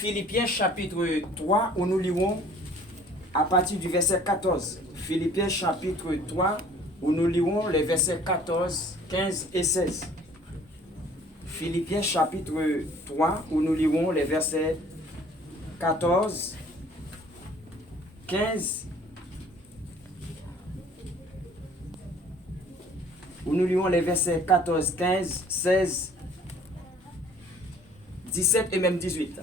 Philippiens chapitre 3 où nous lirons à partir du verset 14. Philippiens chapitre 3 où nous lirons les versets 14, 15 et 16. Philippiens chapitre 3 où nous lirons les versets 14, 15, où nous lirons les versets 14, 15, 16, 17 et même 18.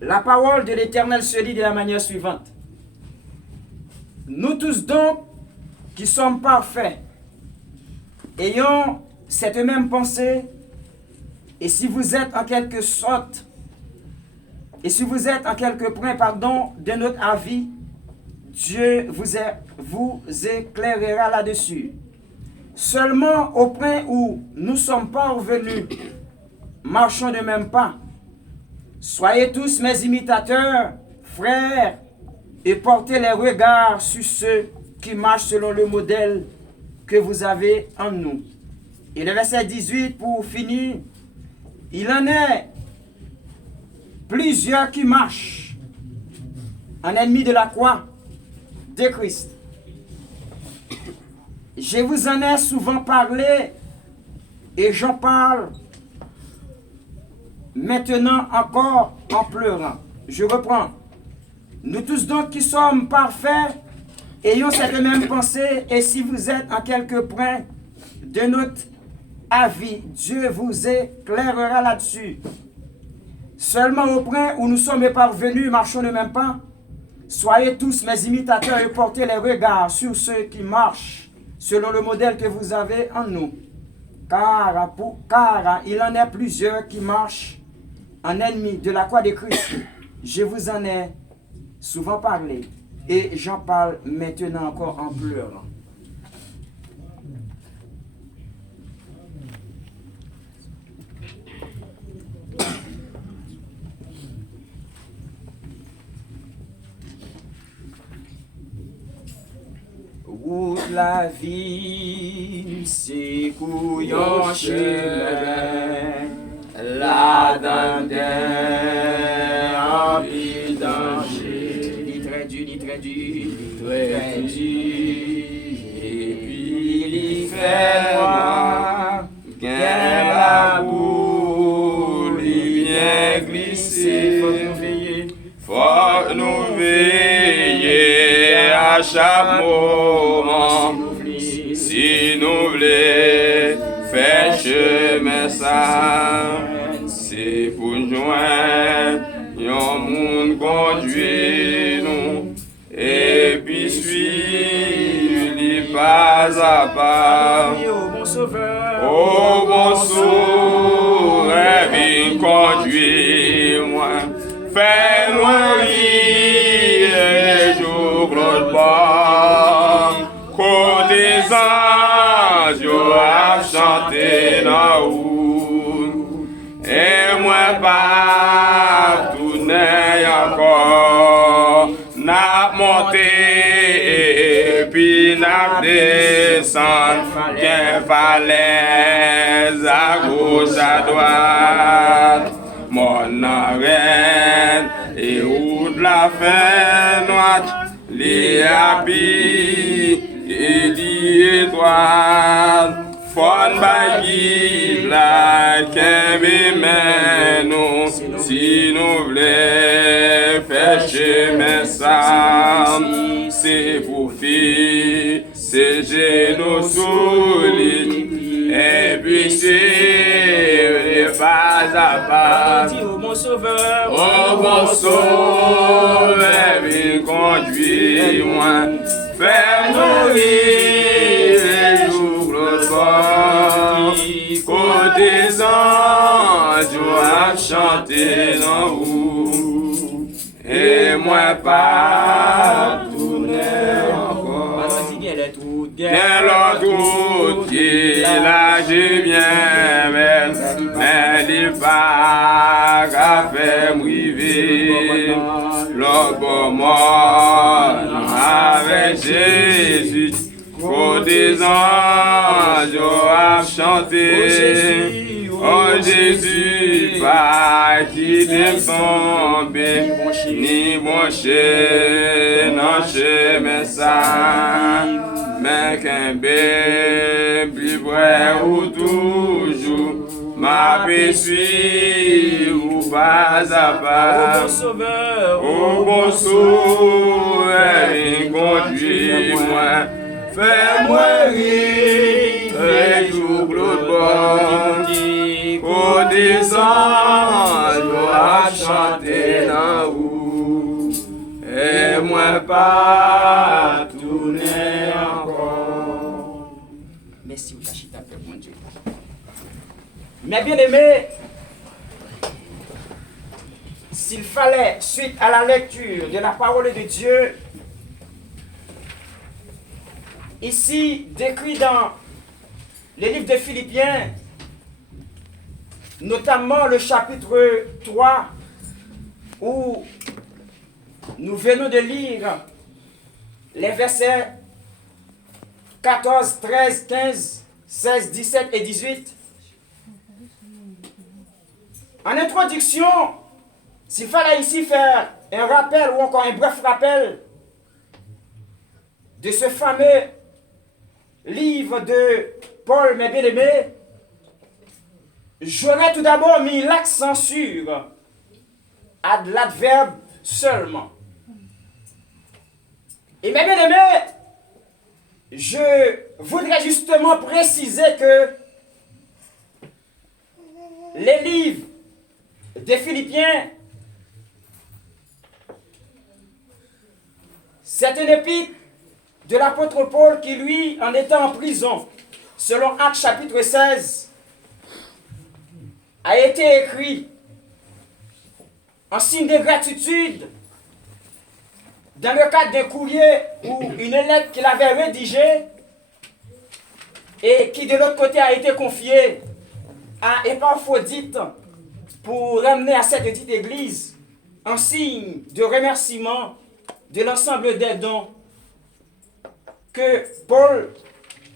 La parole de l'Éternel se lit de la manière suivante. Nous tous donc qui sommes parfaits, ayons cette même pensée, et si vous êtes en quelque sorte, de notre avis, Dieu vous éclairera là-dessus. Seulement au point où nous sommes parvenus, marchons de même pas. Soyez tous mes imitateurs, frères, et portez les regards sur ceux qui marchent selon le modèle que vous avez en nous. Et le verset 18, pour finir, il en est plusieurs qui marchent en ennemi de la croix de Christ. Je vous en ai souvent parlé et j'en parle maintenant encore en pleurant. Je reprends. Nous tous donc qui sommes parfaits, ayons cette même pensée, et si vous êtes en quelque point de notre avis, Dieu vous éclairera là-dessus. Seulement au point où nous sommes parvenus, marchons le même pas. Soyez tous mes imitateurs et portez les regards sur ceux qui marchent selon le modèle que vous avez en nous. Car il en est plusieurs qui marchent en ennemi de la croix de Christ. Je vous en ai souvent parlé et j'en parle maintenant encore en pleurant. Route la vie, c'est couillon chemin, la dentelle en pile danger, ni très dur, et puis il fait noir, gain la boule, il vient glisser, faut nous veiller à chaque moment, si nous voulons faire chemin ça, c'est pour joindre un monde conduit nous, et puis suivre les pas à pas. Oh bon sauveur, viens conduire moi, fais-moi rire les jours de bord, côté anges à chanter dans où, et moi pas tourner encore, n'a monté et puis n'a descendu, qu'un falaise à gauche à droite, mon arène et où de la fin noire, les habits et les étoiles, fon bagui la qu'un nous, si nous voulons faire chemin ça, c'est pour faire ces genoux solides, et puis c'est pas à pas. Oh mon sauveur, viens conduire-moi, fais-nous rire les jours de bord, côté anges à chanter dans vous, et moi pas tourner encore. Bien l'autre qui là j'ai bien mais il pas qu'à faire m'river l'autre mort avec Jésus. Oh, des anges a chanté. Oh Jésus, pas qui t'aime tomber, ni branché dans chemin ça. Mais qu'un bébé plus près ou toujours, ma paix suit ou pas à pas. Au bon sauveur, il conduit-moi, fais-moi rire, et j'ouvre le bord. Au descend, doit chanter dans vous, et moi pas tourner encore. Merci, Mouchachita, mon Dieu. Mais bien aimé, s'il fallait, suite à la lecture de la parole de Dieu, ici décrit dans les livres de Philippiens, notamment le chapitre 3, où nous venons de lire les versets 14, 13, 15, 16, 17 et 18. En introduction, s'il fallait ici faire un rappel ou encore un bref rappel de ce fameux livre de Paul, mes bien-aimés, j'aurais tout d'abord mis l'accent sur l'adverbe seulement. Et mes bien-aimés, je voudrais justement préciser que les livres des Philippiens, c'est une épître de l'apôtre Paul qui, lui, en étant en prison, selon Actes chapitre 16, a été écrit en signe de gratitude dans le cadre d'un courrier ou une lettre qu'il avait rédigée et qui de l'autre côté a été confiée à Épaphrodite pour ramener à cette petite église en signe de remerciement de l'ensemble des dons que Paul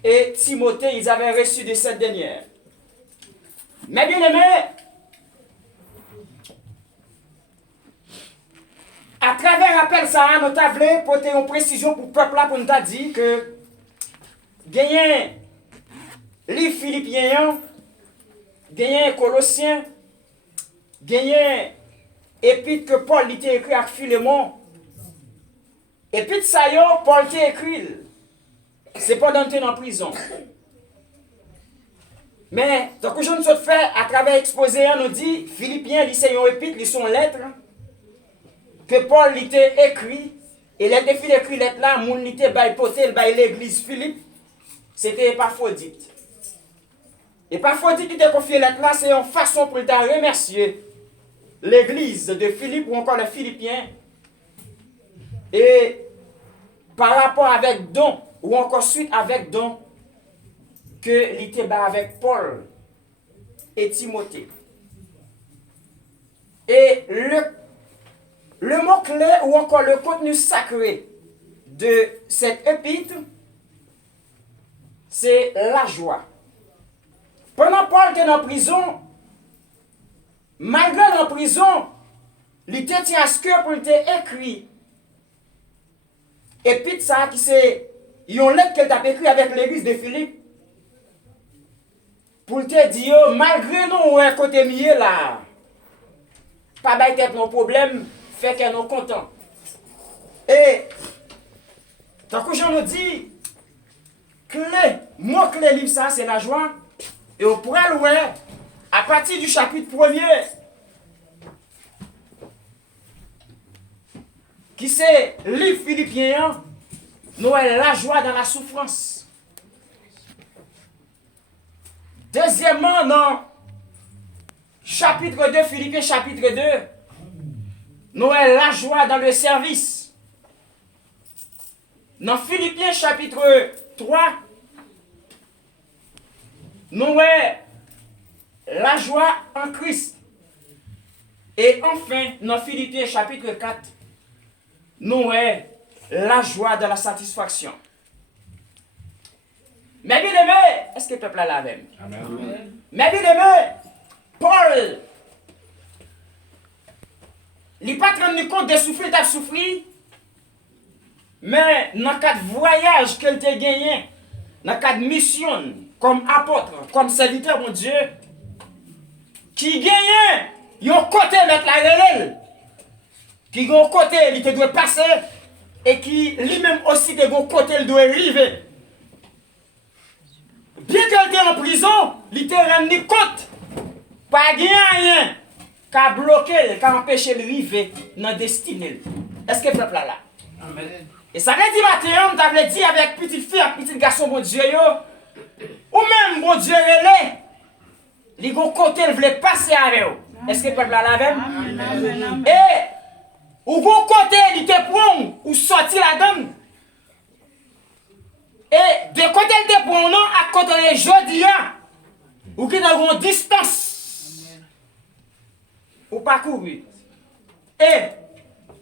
et Timothée ils avaient reçus de cette dernière. Mais bien aimés, à travers l'appel ça, nous avons porté une précision pour le peuple là pour nous dire que gagner les Philippiens, gagner Colossiens, gagner épître que Paul était écrit à Philémon. Épître ça Paul qui écrit, c'est pas dans en prison. Mais tant que je ne sais faire à travers l'exposé, on nous dit Philippiens, c'est une épître, ils sont lettres que Paul était écrit, et les défis d'écrit lettres là, moun était porté l'église Philippe, c'était Épaphrodite. Épaphrodite qui t'a confié lettre là, c'est une façon pour te remercier l'église de Philippe ou encore les Philippiens, et par rapport avec don, ou encore suite avec don, que l'était avec Paul et Timothée. Et le mot-clé ou encore le contenu sacré de cette épître, c'est la joie. Pendant Paul était en prison, malgré la prison, il était à ce que pour écrit. Épître ça qui c'est une lettre qu'elle t'a écrit avec l'église de Philippe. Pour te dire, malgré nous, un côté mieux là, pas de nos problèmes, fait que nous contents. Et, tant que j'en ai dit, mot clé livre ça, c'est la joie. Et on pourrait le voir à partir du chapitre 1er, qui c'est livre Philippiens, nous avons la joie dans la souffrance. Deuxièmement, dans chapitre 2, Philippiens chapitre 2, nous avons la joie dans le service. Dans Philippiens chapitre 3, nous avons la joie en Christ. Et enfin, dans Philippiens chapitre 4, nous avons la joie de la satisfaction. Mais bien aimé, est-ce que le peuple a la même? Mais bien aimé, Paul, il n'est pas rendu compte des souffles qu'il a souffert, mais dans le cadre voyage qu'il a gagné, dans le cadre mission, comme apôtre, comme serviteur, mon Dieu, qui gagne, il y a un côté mettre la relève, qui a un côté, il doit passer, et qui lui-même aussi, de un côté, il doit arriver. Bien qu'il était en prison, il était rendu compte, pas rien, qu'à bloquer, qu'à empêcher le river dans la destinée. Est-ce que le peuple est là? Amen. Et ça veut dire, matin, on t'avait dit avec petite fille, avec petit garçon, mon Dieu, ou même, mon Dieu, les gros côtés, il voulait passer avec eux. Est-ce que le peuple est là même? Et, ou gros côté, il était prêt, ou sorti la donne. Et de côté de pour non à côté de jodi ou qui dans une distance ou parcourir et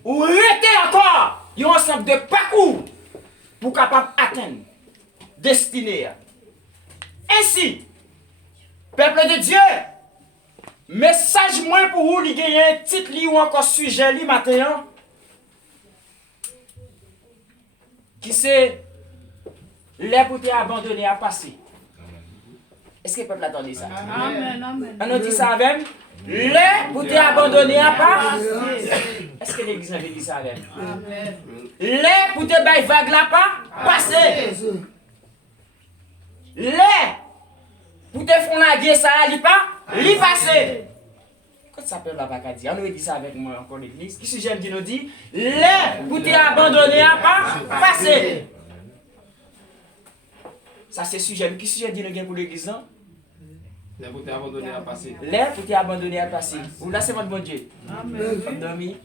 ou rester encore un ensemble de parcours pour capable atteindre destinée. Ainsi, peuple de Dieu, message moins pour vous li gagner un titre li ou encore sujet li matin qui c'est les pour abandonner à passer. Est-ce que le peuple attendait ça? Amen, amen. On nous dit ça même? Les pour abandonner à passer. Est-ce que l'église avait dit ça même? Amen. Les pour te bailler vague là pas passer. Les pour te font la guerre ça li pas li passer. Quand ça peut la vague dire? On nous dit ça avec moi encore l'église. Qui sujet qui nous dit? Les pour te abandonner à pas passer. Ça c'est sujet. Qui sujet dit le pour l'église non? Les pour abandonner à passer. Les pour abandonner à passer. Ou là c'est votre bon Dieu. Amen. Comme dormi.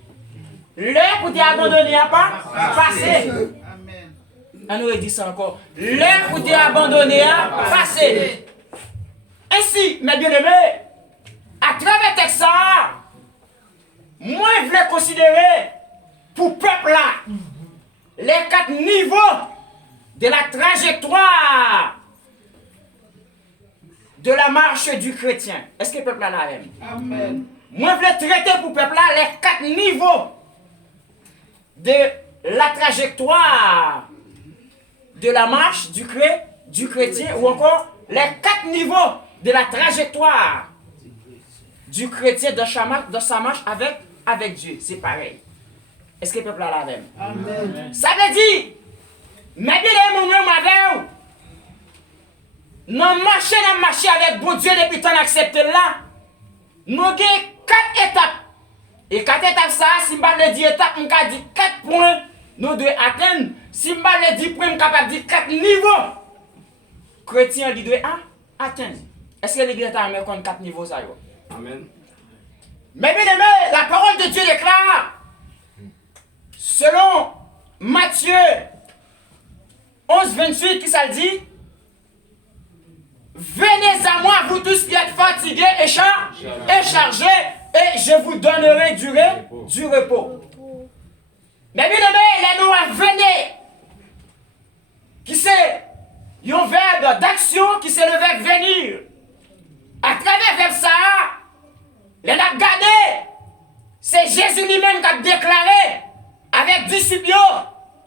Les pour abandonner à pas passer. Amen. On nous dit ça encore. Les pour abandonner à passer. Ainsi, mes bien-aimés, à travers texte ça, moi je voulais considérer pour peuple là les 4 niveaux de la trajectoire de la marche du chrétien. Est-ce que le peuple là la même? Amen. Moi, je voulais traiter pour le peuple là les 4 niveaux de la trajectoire de la marche du chrétien, ou encore les 4 niveaux de la trajectoire du chrétien dans sa marche avec Dieu. C'est pareil. Est-ce que le peuple là la même? Amen. Ça veut dire, mais bien les moments avec vous, nous marcher avec bon Dieu depuis qu'on accepte là, nous avons 4 étapes. Et 4 étapes, ça, si je ne dis étapes, je vais dire 4 points, nous devons atteindre. Si je ne dis points, je suis capable de dire 4 niveaux. Chrétien, il doit atteindre. Est-ce que l'église a mis 4 niveaux ça? Amen. Mais bien aimé, la parole de Dieu déclare, selon Matthieu 11, 28, qui ça dit? Venez à moi, vous tous qui êtes fatigués et chargés, et je vous donnerai du repos. Mais bien aimé, les noms venez, qui c'est un verbe d'action, qui c'est le verbe venir. À travers le verbe ça, les a regardé, c'est Jésus lui-même qui a déclaré avec disciples,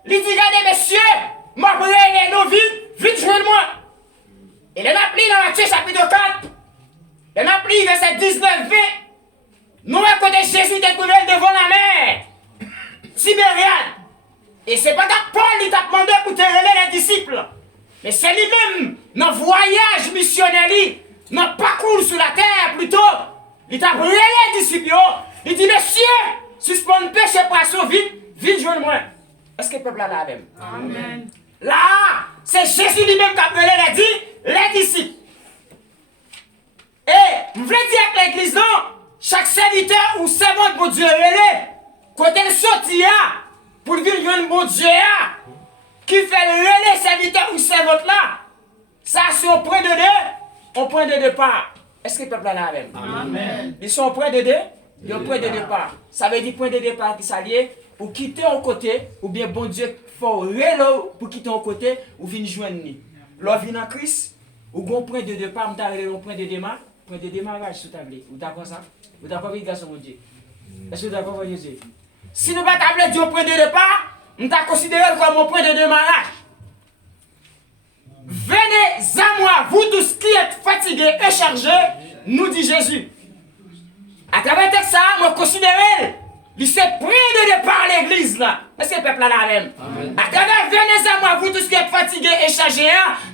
il dit, regardez messieurs, m'a brûlé nos vite jouez-moi. Et les a pris dans Matthieu chapitre 4, les a pris verset 19, 20, nous à côté Jésus était couvert devant la mer, Tibériade. Et c'est pas que Paul il t'a demandé pour te relayer les disciples, mais c'est lui-même, dans le voyage missionnaire, dans le parcours sur la terre plutôt, il t'a brûlé les disciples, il dit, messieurs, suspendez péché poisson, vite joignez-moi. Est-ce que le peuple a la même? Amen. Là, c'est Jésus lui-même qui a appelé les disciples. Et, je voulais dire avec l'église, non, chaque serviteur ou servant de mon Dieu, quand elle sortit pour vivre un bon Dieu, qui fait le relais serviteur ou servante là, ça c'est au point de départ. Est-ce que le peuple a la même? Amen. Ils sont au point de départ. Ça veut dire point de départ qui s'allie pour quitter un côté, ou bien bon Dieu faut relais pour quitter un côté, ou venir joindre nous. L'on vient en Christ, ou gon point de départ, m'ta relé un point de démarrage sous tablé. Vous d'accord ça? Vous d'accord avec garçon mon Dieu? Est-ce que vous d'accord avec Dieu? Si nous pas tablé du point de départ, m'ta considéré comme un point de démarrage. Venez à moi, vous tous qui êtes fatigués et chargés, nous dit Jésus. À travers texte ça, moi considérer, il s'est pris de départ l'église là. Est-ce que le peuple là la même? À travers venez à moi, vous tous qui êtes fatigués et chargés,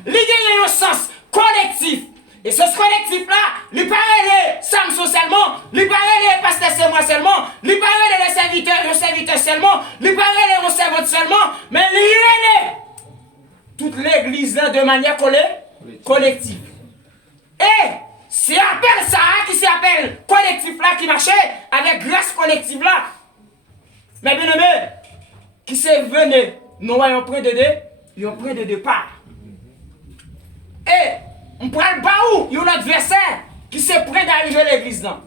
il y a un sens collectif. Et ce collectif là, il parle de Samson seulement, il parle de pasteur c'est moi seulement, il parle de serviteurs seulement, il parle de servante seulement, mais il y a toute l'église là de manière collective. Et c'est appel ça qui s'appelle collectif là qui marchait avec grâce collective là. Mais bien aimé, qui s'est venu, nous avons un point de départ. Et on prend le baou, il y a un autre verset qui s'est prêt d'arriver à l'église là.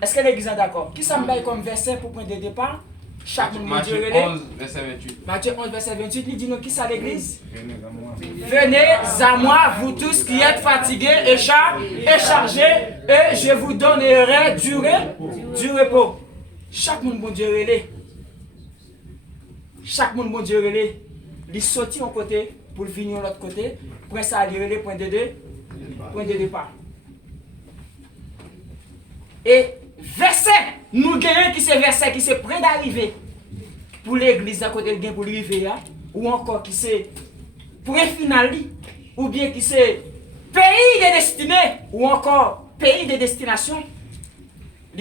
Est-ce que l'église est d'accord? Qui ça me baille comme verset pour point de départ? Chaque monde Matthieu 11, verset 28. Matthieu 11, verset 28, il dit nous qui ça l'église? Venez à moi, vous tous qui êtes fatigués et chargés, et je vous donnerai du repos. Chaque monde, bon Dieu, relais. Chaque monde, bon Dieu, relais. Il sortit d'un côté pour venir de l'autre côté. Pour ça, il relais point de départ. Et verset, nous gagnons qui c'est verset qui c'est prêt d'arriver. Pour l'église d'un côté, il pour l'arrivée, ou encore qui c'est point final, ou bien qui c'est pays de destinée, ou encore pays de destination.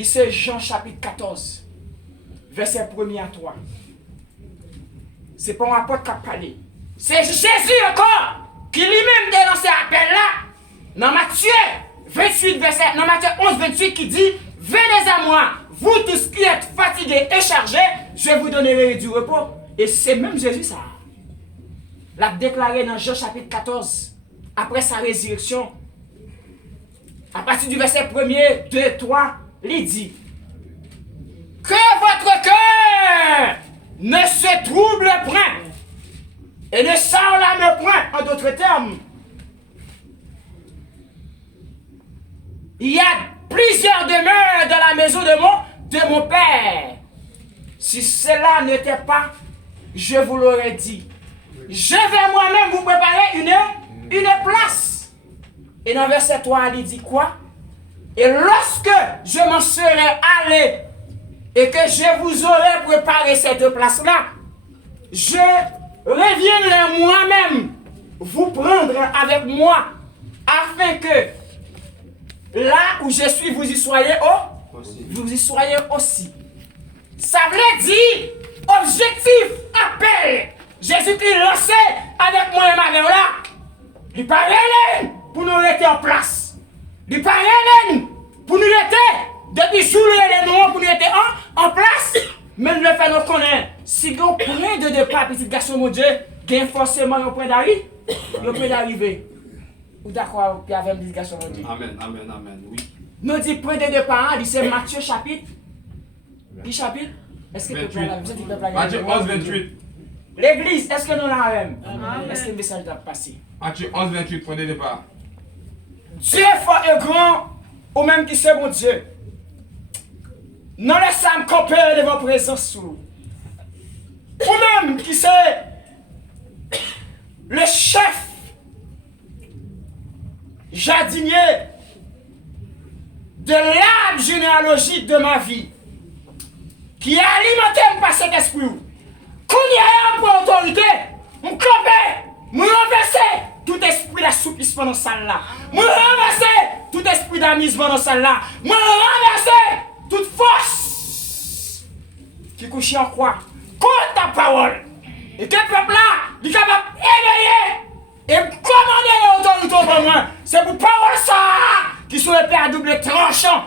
C'est Jean chapitre 14, verset 1er à 3. C'est pas un apôtre qui a parlé. C'est Jésus encore qui lui-même a lancé l'appel là. Dans Matthieu 28, dans Matthieu 11, 28 qui dit venez à moi, vous tous qui êtes fatigués et chargés, je vous donnerai du repos. Et c'est même Jésus ça. L'a déclaré dans Jean chapitre 14, après sa résurrection. À partir du verset 1er, 2, 3, il dit que votre cœur ne se trouble point et ne s'enlame point, en d'autres termes. Il y a plusieurs demeures dans la maison de mon Père. Si cela n'était pas, je vous l'aurais dit. Je vais moi-même vous préparer une place. Et dans verset 3, il dit quoi? Et lorsque je m'en serai allé et que je vous aurai préparé cette place-là, je reviendrai moi-même vous prendre avec moi afin que là où je suis, vous y soyez aussi. Ça veut dire objectif, appel. Jésus-Christ lancé avec moi et ma mère là. Il parlait pour nous rester en place. Il parlait pour nous rester depuis jour et nous pour nous rester en place. Mais nous le faisons nous connaître. Si on point de départ, petit garçon mon Dieu, il y a forcément un point d'arrivée. Ou d'accord avec petit garçon mon Dieu? Amen, oui. Nous dit point de départ, c'est Matthieu chapitre. Qui chapitre? Est-ce que tu peux Matthieu 11, 28. L'église, est-ce que nous l'avons? Est-ce que le message doit passer? Matthieu 11, 28, point de départ. Dieu fort et grand, ou même qui c'est mon Dieu. Non laissez-moi camper de votre présence sous nous. Ou même qui c'est le chef jardinier de l'arbre généalogique de ma vie, qui a alimenté par cet esprit. Quand il y a un pour autorité, je camper, je renverser tout esprit d'assouplissement dans cette salle-là. Je renverser tout esprit d'amusement dans cette salle-là. Je renverser toute force qui couche en quoi contre ta parole. Et que le peuple-là, il est capable d'éveiller et commander l'autorité pour moi. C'est pour parole ça qui sont épais à double tranchant,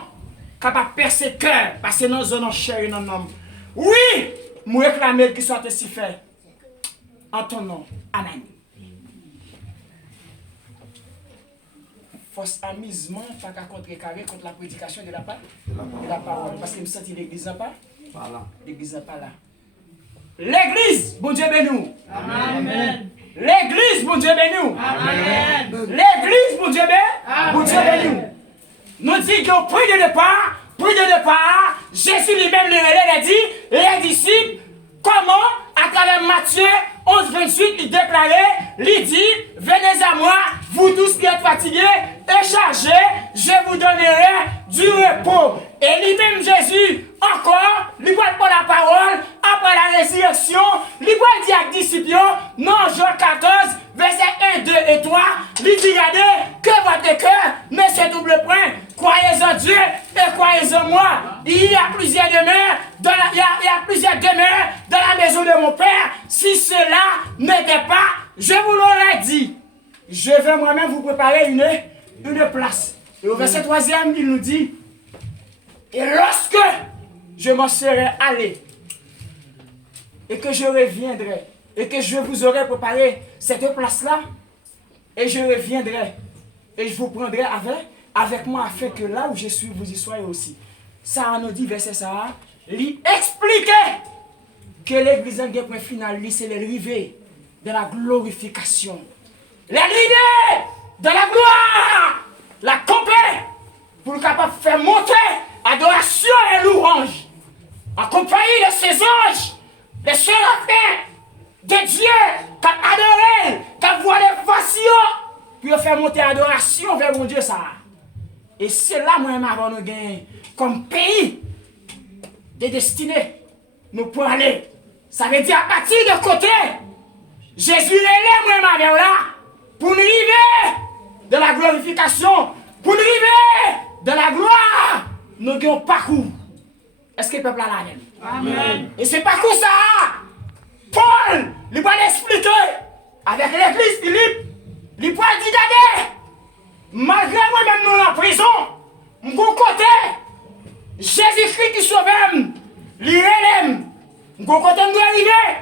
capable de percer le cœur, parce que nous avons chair et non homme. Oui, moi réclamer qu'il soit ainsi fait. En ton nom, amen. Force amusement, pas qu'à contrecarrer contre la prédication de la parole. Parce que je me sens l'église n'est pas là. L'église n'est pas là. L'église, bon Dieu béni nous. Amen. L'église, mon Dieu béni. Amen. L'église, mon Dieu béni. Mon Dieu béni. Nous dit qu'on pris de départ, Jésus lui-même a dit, les disciples, comment, à travers Matthieu 11, 28, il déclarait, il dit, venez à moi, vous tous qui êtes fatigués et chargés, je vous donnerai du repos. Et lui-même Jésus, encore, lui parle pour la parole, après la résurrection, lui parle dire à disciples, non, Jean 14, verset 1, 2 et 3, lui dit, regardez, que votre cœur ne se double point, croyez en Dieu et croyez en moi. Il y a plusieurs demeures dans la maison de mon Père. Si cela n'était pas, je vous l'aurais dit. Je vais moi-même vous préparer une place. Et au verset 3e, il nous dit, et lorsque je m'en serai allé, et que je reviendrai, et que je vous aurai préparé cette place-là, et je reviendrai, et je vous prendrai avec moi, afin que là où je suis, vous y soyez aussi. Ça nous dit, verset ça, lui expliquer que l'église en point final, c'est l'arrivée de la glorification. L'arrivée de la gloire, la complet, pour le capable de faire monter adoration et louange, en compagnie de ses anges, les séraphins de Dieu, qui adorent, qui voient les faciaux, puis faire monter adoration vers mon Dieu ça. Et c'est là, moi-même, avant nous gagner comme pays de destinée, nous pouvons aller. Ça veut dire à partir de côté, Jésus est là, moi-même, avec là, pour nous arriver de la glorification, pour nous arriver de la gloire, nous avons parcours. Est-ce que le peuple a la même? Amen. Et c'est parcours ça, Paul, il va l'expliquer avec l'église Philippe, il va dire, regardez, malgré moi-même nous en prison, mon côté, Jésus-Christ qui sauve, il est mon côté nous arriver,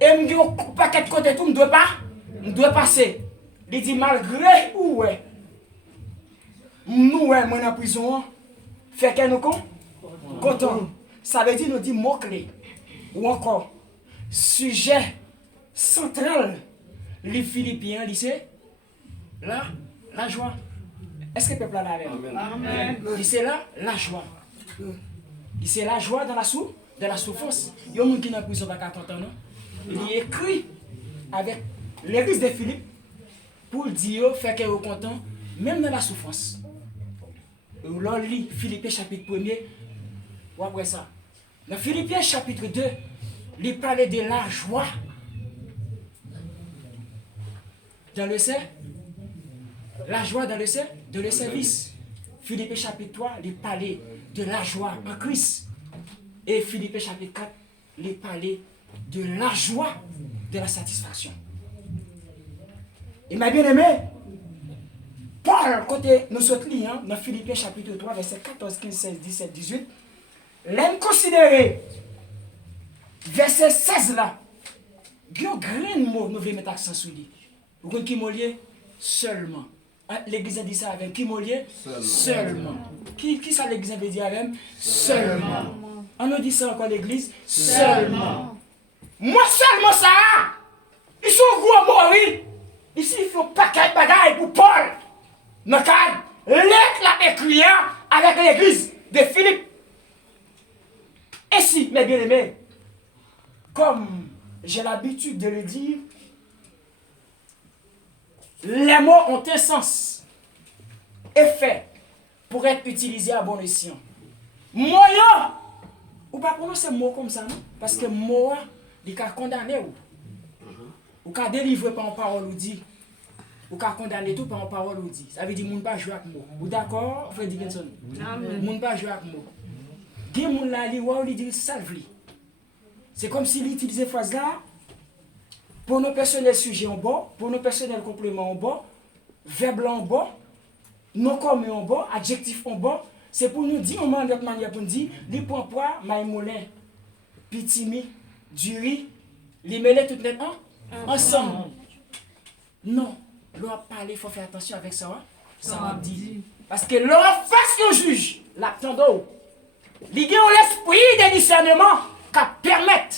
et me dit, pas quel côté tout, je dois passer. Il dit, malgré où est, nous, moi en prison, fait que nous comptons. Ça veut dire, nous dit mots-clés, ou encore, sujet central, les Philippiens, lycée, là, la joie. Est-ce que le peuple a la même? Amen. C'est là, la joie. C'est la joie dans la souffrance. Il y a un monde qui n'a plus sur la carte, non? Il écrit avec l'église de Philippe pour dire, faire qu'elle est content, même dans la souffrance. Là, lit Philippiens chapitre 1er, ou après ça. Dans Philippiens chapitre 2, il parlait de la joie. Dans le sein, la joie dans le service. Philippiens chapitre 3, il parlait de la joie en Christ. Et Philippiens chapitre 4, il parlait de la joie de la satisfaction. Et m'a bien aimé, Paul, côté nous autres liens, dans Philippiens chapitre 3, verset 14, 15, 16, 17, 18, l'aime considérer, verset 16 là, il y a un grand mot, nous voulons mettre accent sur lui. Vous comprenez qui mot lié? Seulement. L'église a dit ça avec qui mot lié? Seulement. Qui ça l'église veut dire avec? Seulement. On nous dit ça encore l'église? Seulement. Moi seulement ça! Ils sont gros morts. Ici, il faut un paquet de bagailles pour Paul. Dans le cadre, lettre la écrit avec l'église de Philippe. Et si, mes bien-aimés, comme j'ai l'habitude de le dire, les mots ont un sens et fait pour être utilisés à bon escient. Moyen, ou pas prononcer mot comme ça, non? Parce que mot, il a condamné ou qu'a délivré par une parole ou dit, ou qu'a condamné tout par une parole ou dit. Ça veut dire, moun pas jouer avec mot. Ou d'accord, Frère Dickinson? Moun pas jouer avec mot. Des moun là, li dit salve. C'est comme s'il utilisait phrase là pour nos personnels sujets en bas, pour nos personnels compléments en bas, verbe en bas, nos communs en bas, adjectifs en bas. C'est pour nous dire, on de manière pour nous dire, les points poids, maïmoulin, pitimi, du riz, les mêler tout net ensemble. Non, l'on parler, il faut faire attention avec ça. Ça m'a dit. Parce que l'on face au juge, l'attendant, il y a l'esprit de discernement qui permet,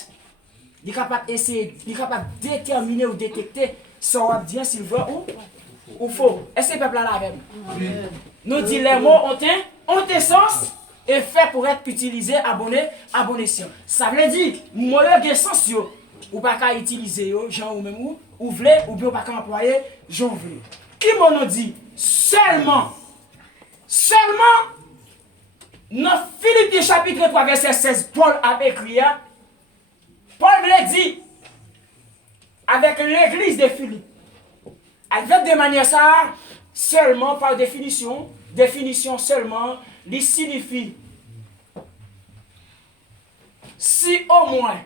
il est capable d'essayer, il est capable de déterminer ou détecter Ça va dire s'il veut ou faux. Est-ce que le peuple là avec nous? Nous dit les mots ont un sens et fait pour être utilisés à bon escient. Ça veut dire, moi le sens yo, ou pas qu'à utiliser yo, genre ou même ou voulez ou bien pas qu'à employer, j'en veux. Qui m'en dit seulement dans Philippiens chapitre 3 verset 16, Paul a écrit, Paul l'a dit avec l'église de Philippe. Avec de manière ça, seulement par définition seulement, il signifie si au moins,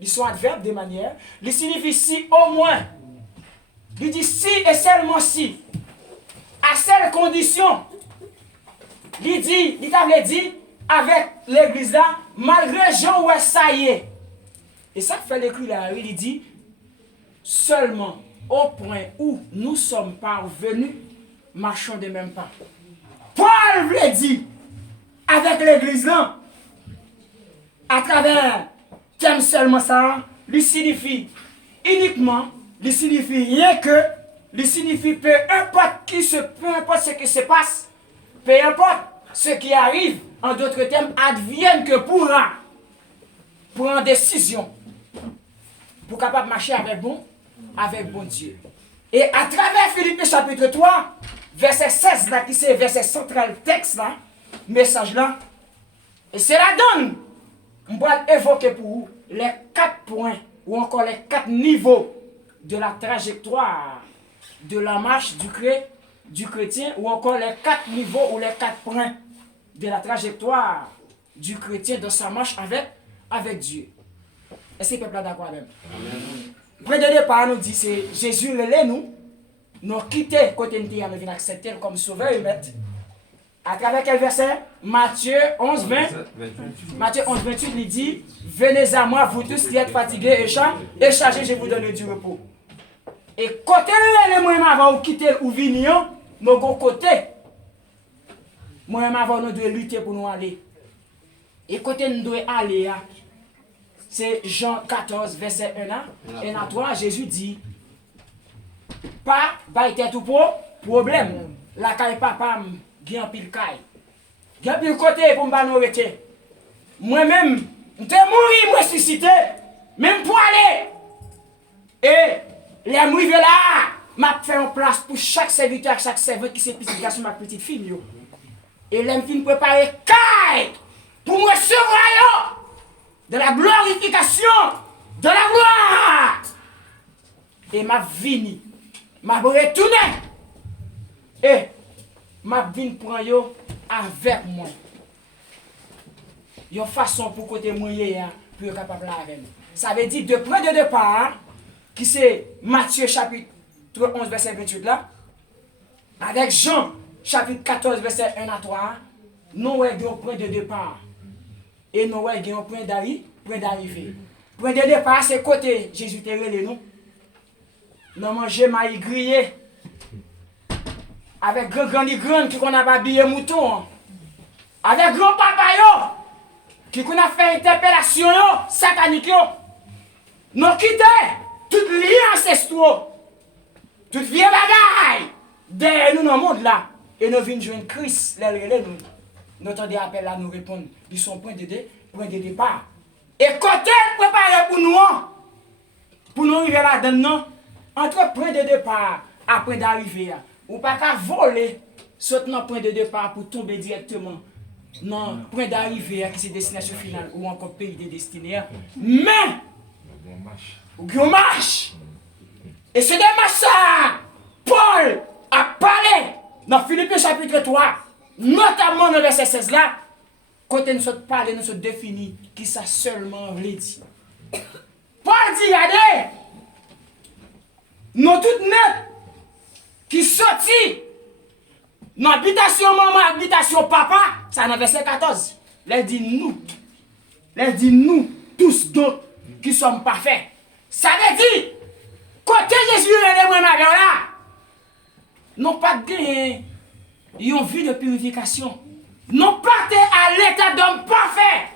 ils sont adverbes de manière, il signifie si au moins, il dit si et seulement si, à seule condition, il t'avait dit avec l'église là, malgré Jean ouais ça y est. Et ça fait l'écrit là, il dit seulement au point où nous sommes parvenus, marchons de même pas. Paul veut dire avec l'église là, à travers thème seulement ça, il signifie uniquement, il signifie rien que, il signifie peu importe ce qui se passe, peu importe ce qui arrive, en d'autres termes, advienne que pourra prendre décision pour capable marcher avec bon Dieu. Et à travers Philippiens chapitre 3, verset 16 là, qui c'est verset central texte là, message là, et c'est la donne. On va évoquer pour vous les 4 points ou encore les 4 niveaux de la trajectoire de la marche du chrétien ou encore les 4 niveaux ou les 4 points de la trajectoire du chrétien dans sa marche avec Dieu. Est-ce que le peuple est d'accord même? Point de départ nous dit c'est Jésus nous quitté côté nous venons accepter comme sauveur et maître. À travers quel verset? Matthieu 11, 20. Matthieu 11, 28, il dit venez à moi, vous tous qui êtes fatigués et chargés, je vous donne du repos. Et côté le moi avant quitter ou venir, nous côté. Moi avant nous devons lutter pour nous aller. Et côté nous devons aller, c'est Jean 14, verset 1 à 3, Jésus dit pas bailler tout pour problème. La caille papa gen pile caille. Gen pile côté pour m'ba nous rete. Moi-même, m'te mourir, moi suscité, même pour aller. Et les m'rive là, m'a fait en place pour chaque serviteur, chaque servante qui c'est petit garçon ma petite fille yo. Et les m'fin préparer caille pour me recevoir de la glorification, de la gloire. Et m'a vini, m'a retourné. Et m'a vini prendre yo avec moi. Yon façon pour côté moyen pour capable avec nous. Ça veut dire de point de départ qui c'est Matthieu chapitre 11 verset 28 là avec Jean chapitre 14 verset 1 à 3, nous avons un point de départ et nous avons un point d'arrivée. Point de départ c'est côté Jésus te relé nous. Nous manger maïs grillé avec grand qui qu'on a habillé mouton. Avec grand papa yo qui qu'on a fait interpellation yo, satanique yo. Nous quitté toute lien ancestraux, toute vieille bagaille derrière nous dans le monde là et nous venons joindre Christ nous. Notre appel là nous répondre, ils sont point de départ. Et côté préparé pour nous arriver là-dedans, entre point de départ et point d'arrivée, ou pas qu'à voler, sauter dans point de départ pour tomber directement dans point d'arrivée qui c'est destination finale ou encore pays de destinée. Mais, on marche. Et c'est de ça, Paul a parlé dans Philippiens chapitre 3, notamment dans le verset 16 là, quand nous sommes parlé, nous sommes définis qui ça seulement veut dire. Paul dit, regardez, nous toutes net qui sorti dans l'habitation maman, habitation papa, ça dans verset 14. Les dit nous tous donc qui sommes parfaits. Ça veut dire, côté Jésus et moi là, non pas gagné une vie de purification. Non pas à l'état d'homme parfait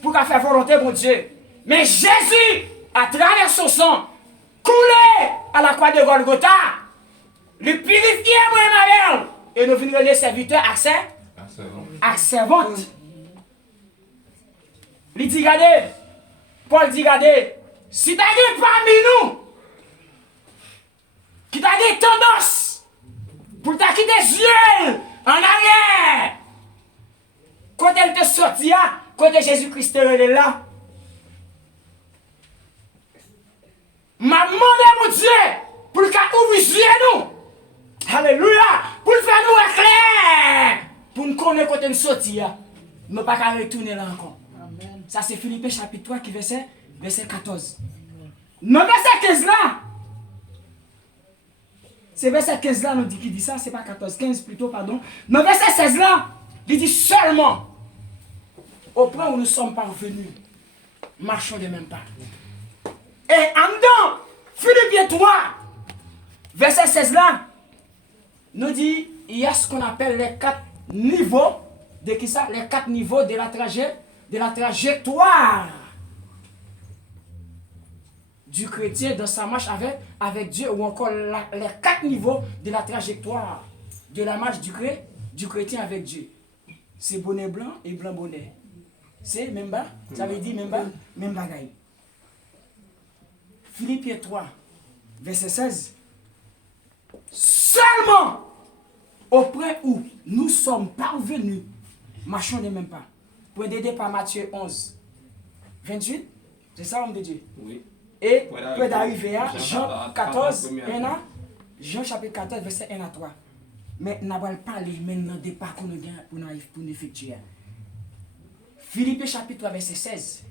pour faire volonté pour Dieu. Mais Jésus, à travers son sang, coulé à la croix de Golgotha, le purifier moi-même, et nous venons les serviteurs à servante. Il dit, regardez, Paul dit, regardez, si tu as parmi nous, qui t'a des tendances, pour ta quitter des yeux en arrière, quand elle te sortira, quand Jésus-Christ est là, m'a demandé mon Dieu pour qu'il ouvre les yeux nous. Alléluia. Pour faire nous éclair. Pour nous connaître quand nous sortir. Nous ne pouvons pas retourner là encore. Amen. Ça c'est Philippiens chapitre 3 qui verset 14. Dans verset 15 là. C'est verset 15 là nous dit qui dit ça, c'est pas 14, 15 plutôt, pardon. Dans verset 16 là, il dit seulement au point où nous sommes parvenus, marchons de même pas. Et en dedans, Philippiens 3, verset 16 là, nous dit, il y a ce qu'on appelle les 4 niveaux, de qui ça? Les 4 niveaux de la trajectoire du chrétien dans sa marche avec Dieu, ou encore les 4 niveaux de la trajectoire de la marche du chrétien avec Dieu. C'est bonnet blanc et blanc bonnet. C'est même bas, ça veut dire même bagaille. Philippiens 3, verset 16. Seulement au point où nous sommes parvenus, marchons ne même pas. Point de départ Matthieu 11, 28. C'est ça, homme de Dieu? Oui. Et point d'arriver à Jean 14, 1 à Jean chapitre 14, verset 1 à 3. Mais nous allons parler maintenant des pas qu'on a pour effectuer. Philippiens chapitre 3, verset 16.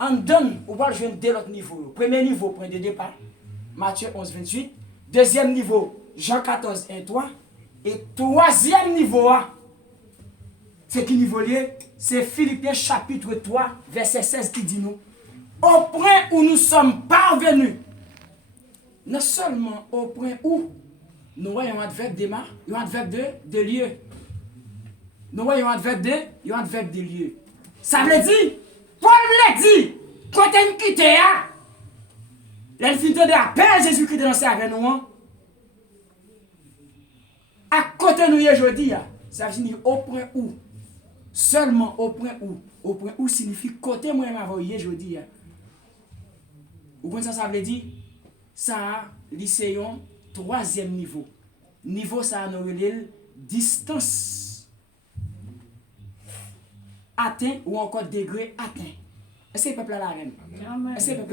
On donne, on va jouer deux autres niveaux. Premier niveau, point de départ, Matthieu 11, 28. Deuxième niveau, Jean 14, 1, 3. Et troisième niveau, c'est qui niveau lié? C'est Philippiens chapitre 3, verset 16 qui dit nous. Au point où nous sommes parvenus, non seulement au point où nous voyons un adverbe un adverbe de lieu. Nous voyons un adverbe de lieu. Ça veut dire, Paul l'a dit, quand on quitte, l'infinité de appel Jésus-Christ de lancer avec nous, à côté de nous aujourd'hui, ça veut dire au point où, seulement au point où signifie côté moi m'avoyer aujourd'hui. Vous comprenez ça veut dire? Ça, c'est un troisième niveau. Niveau, ça nous relève distance atteint ou encore degré atteint. Est-ce que le peuple a la reine? Est-ce que le peuple